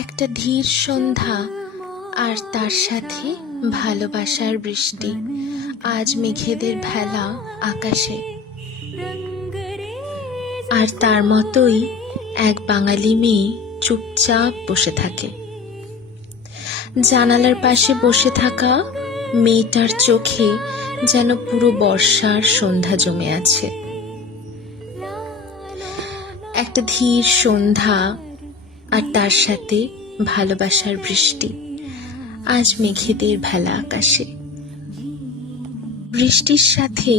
একটা ধীর সন্ধ্যা আর তার সাথে ভালোবাসার বৃষ্টি। আজ মেঘেদের ভেলা আকাশে, আর তার মতোই এক বাঙালি মেয়ে চুপচাপ বসে থাকে। জানালার পাশে বসে থাকা মেয়েটার চোখে যেন পুরো বর্ষার সন্ধ্যা জমে আছে। একটা ধীর সন্ধ্যা আর তার সাথে ভালোবাসার বৃষ্টি। আজ মেঘেদের ভেলা আকাশে। বৃষ্টির সাথে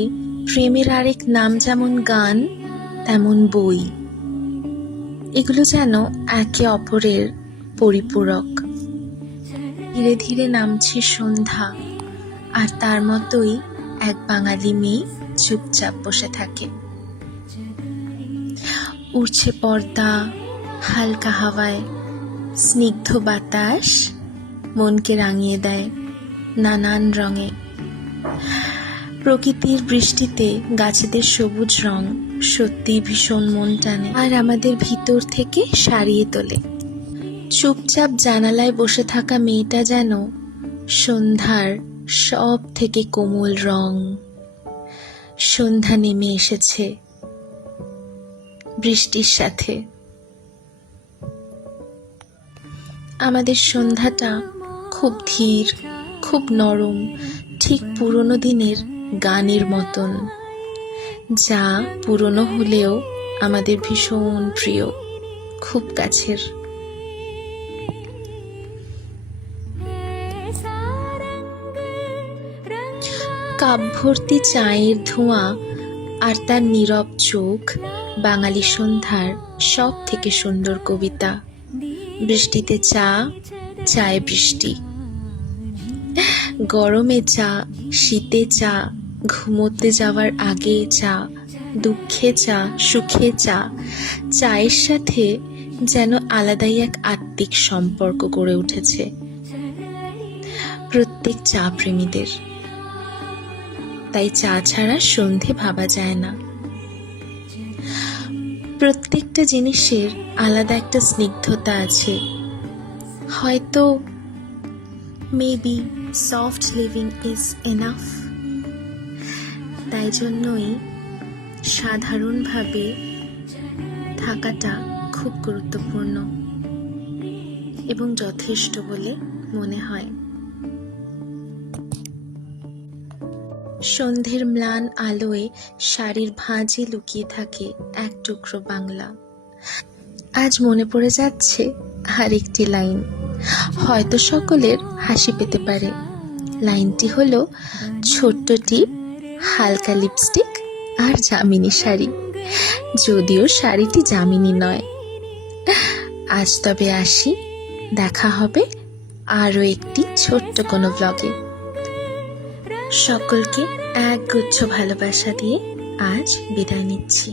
প্রেমের আরেক নাম যেমন গান, তেমন বই। এগুলো যেন একে অপরের পরিপূরক। ধীরে ধীরে নামছে সন্ধ্যা, আর তার মতোই এক বাঙালি মেয়ে চুপচাপ বসে থাকে। উড়ছে পর্দা হালকা হাওয়ায়, স্নিগ্ধ বাতাস মনকে রাঙিয়ে দেয় নানান রঙে। প্রকৃতির বৃষ্টিতে গাছেদের সবুজ রং সত্যি ভীষণ মন টানে, আর আমাদের ভিতর থেকে সারিয়ে তোলে। চুপচাপ জানালায় বসে থাকা মেয়েটা যেন সন্ধ্যার সব থেকে কোমল রং। সন্ধ্যা নেমে এসেছে বৃষ্টির সাথে। আমাদের সন্ধ্যাটা খুব ধীর, খুব নরম, ঠিক পুরনো দিনের গানের মতন, যা পুরনো হলেও আমাদের ভীষণ প্রিয়, খুব কাছের। কাপ ভর্তি চায়ের ধোঁয়া আর তার নীরব চোখ বাঙালি সন্ধ্যার সব থেকে সুন্দর কবিতা। বৃষ্টিতে চা, চায়ে বৃষ্টি। গরমে চা, শীতে চা, ঘুমোতে যাওয়ার আগে চা, দুঃখে চা, সুখে চা। চায়ের সাথে যেন আলাদাই এক আত্মিক সম্পর্ক গড়ে উঠেছে প্রত্যেক চা প্রেমীদের। তাই চা ছাড়া সন্ধে ভাবা যায় না। প্রত্যেকটা জিনিসের আলাদা একটা স্নিগ্ধতা আছে। হয়তো maybe soft living is enough. তাই জন্যই সাধারণভাবে থাকাটা খুব গুরুত্বপূর্ণ এবং যথেষ্ট বলে মনে হয়। সন্ধ্যের ম্লান আলোয় শাড়ির ভাঁজে লুকিয়ে থাকে এক টুকরো বাংলা। আজ মনে পড়ে যাচ্ছে আর একটি লাইন, হয়তো সকলের হাসি পেতে পারে। লাইনটি হলো, ছোট্ট টিপ, হালকা লিপস্টিক আর জামিনী শাড়ি। যদিও শাড়িটি জামিনী নয়। আজ তবে আসি, দেখা হবে আরও একটি ছোট্ট কোনো ব্লগে। সকলকে এক গুচ্ছ ভালোবাসা দিয়ে আজ বিদায় নিচ্ছি।